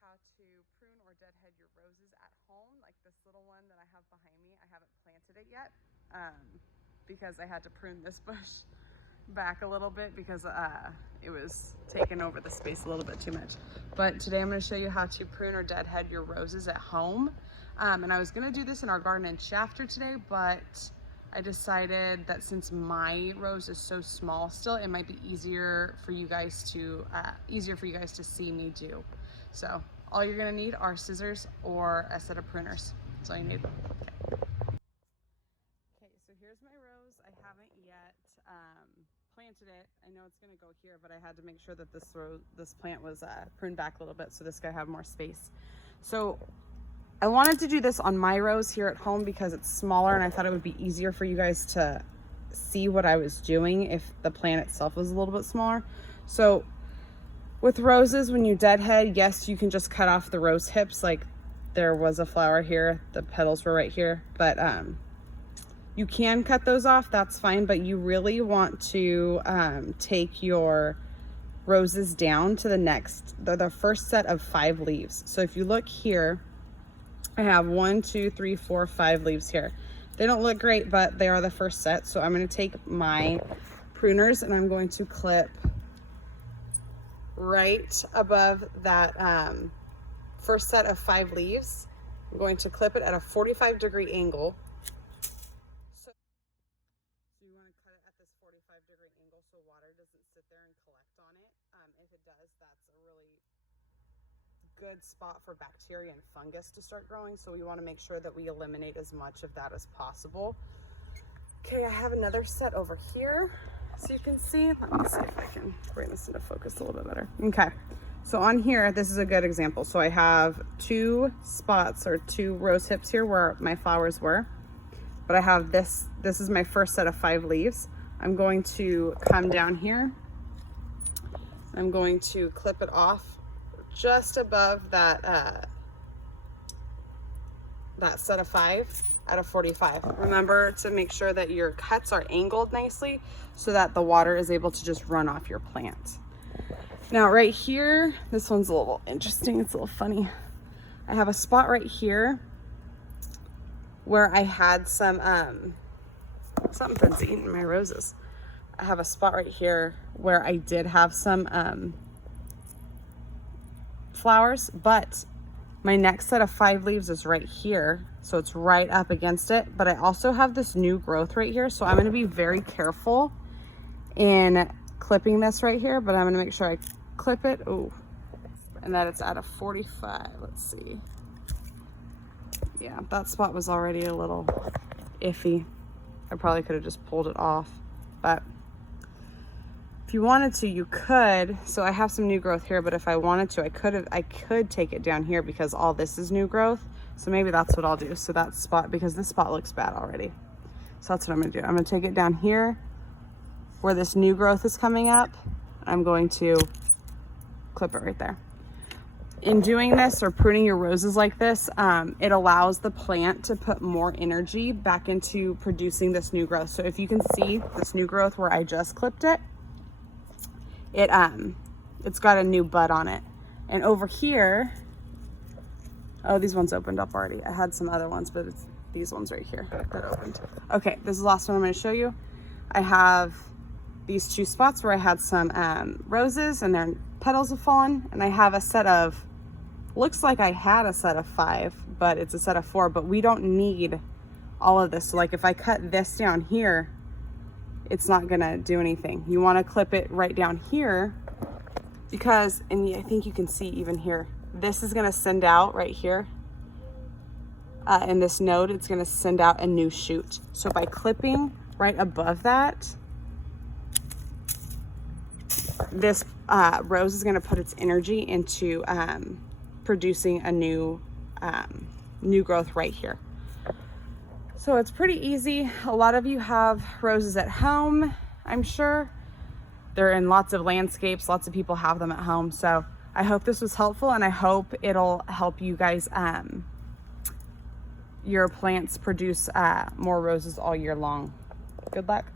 how to prune or deadhead your roses at home. Like this little one that I have behind me, I haven't planted it yet because I had to prune this bush back a little bit because it was taking over the space a little bit too much. But today I'm going to show you how to prune or deadhead your roses at home. And I was going to do this in our garden and shafter today, but I decided that since my rose is so small still, it might be easier for you guys to see me do. So all you're going to need are scissors or a set of pruners. That's all you need. Okay, so here's my rose. I haven't yet planted it. I know it's going to go here, but I had to make sure that this plant was pruned back a little bit so this guy have more space. So I wanted to do this on my rose here at home because it's smaller and I thought it would be easier for you guys to see what I was doing if the plant itself was a little bit smaller. So with roses, when you deadhead, yes, you can just cut off the rose hips. Like there was a flower here, the petals were right here, but you can cut those off, that's fine, but you really want to take your roses down to the first set of 5 leaves. So if you look here, I have 1, 2, 3, 4, 5 leaves here. They don't look great, but they are the first set. So I'm going to take my pruners and I'm going to clip right above that first set of 5 leaves. I'm going to clip it at a 45-degree angle. So you want to cut it at this 45-degree angle so water doesn't sit there and collect on it. If it does, that's a really good spot for bacteria and fungus to start growing, so we want to make sure that we eliminate as much of that as possible. Okay, I have another set over here so you can see. Let me see if I can bring this into focus a little bit better. Okay, so on here, this is a good example. So I have 2 spots or 2 rose hips here where my flowers were, but I have this is my first set of 5 leaves. I'm going to come down here. I'm going to clip it off just above that that set of 5 at a 45. Remember to make sure that your cuts are angled nicely so that the water is able to just run off your plant. Now right here, this one's a little interesting, it's a little funny. I have a spot right here where I had some something's eating my roses. I have a spot right here where I did have some flowers, but my next set of 5 leaves is right here, so it's right up against it. But I also have this new growth right here, so I'm going to be very careful in clipping this right here, but I'm going to make sure I clip it and that it's at a 45. Let's see. Yeah, that spot was already a little iffy. I probably could have just pulled it off, but if you wanted to, you could. So I have some new growth here, but if I wanted to, I could take it down here because all this is new growth. So maybe that's what I'll do. So that spot, because this spot looks bad already. So that's what I'm gonna do. I'm gonna take it down here where this new growth is coming up. I'm going to clip it right there. In doing this or pruning your roses like this, it allows the plant to put more energy back into producing this new growth. So if you can see this new growth where I just clipped it, it's got a new bud on it. And over here, oh, these ones opened up already. I had some other ones, but it's these ones right here that opened. Okay, this is the last one I'm going to show you. I have these 2 spots where I had some roses and their petals have fallen, and I have a set of, looks like I had a set of 5, but it's a set of 4, but we don't need all of this. So like if I cut this down here, it's not gonna do anything. You wanna clip it right down here because, and I think you can see even here, this is gonna send out right here. In this node, it's gonna send out a new shoot. So by clipping right above that, this rose is gonna put its energy into producing a new growth right here. So it's pretty easy. A lot of you have roses at home, I'm sure. They're in lots of landscapes. Lots of people have them at home. So I hope this was helpful, and I hope it'll help you guys, your plants produce more roses all year long. Good luck.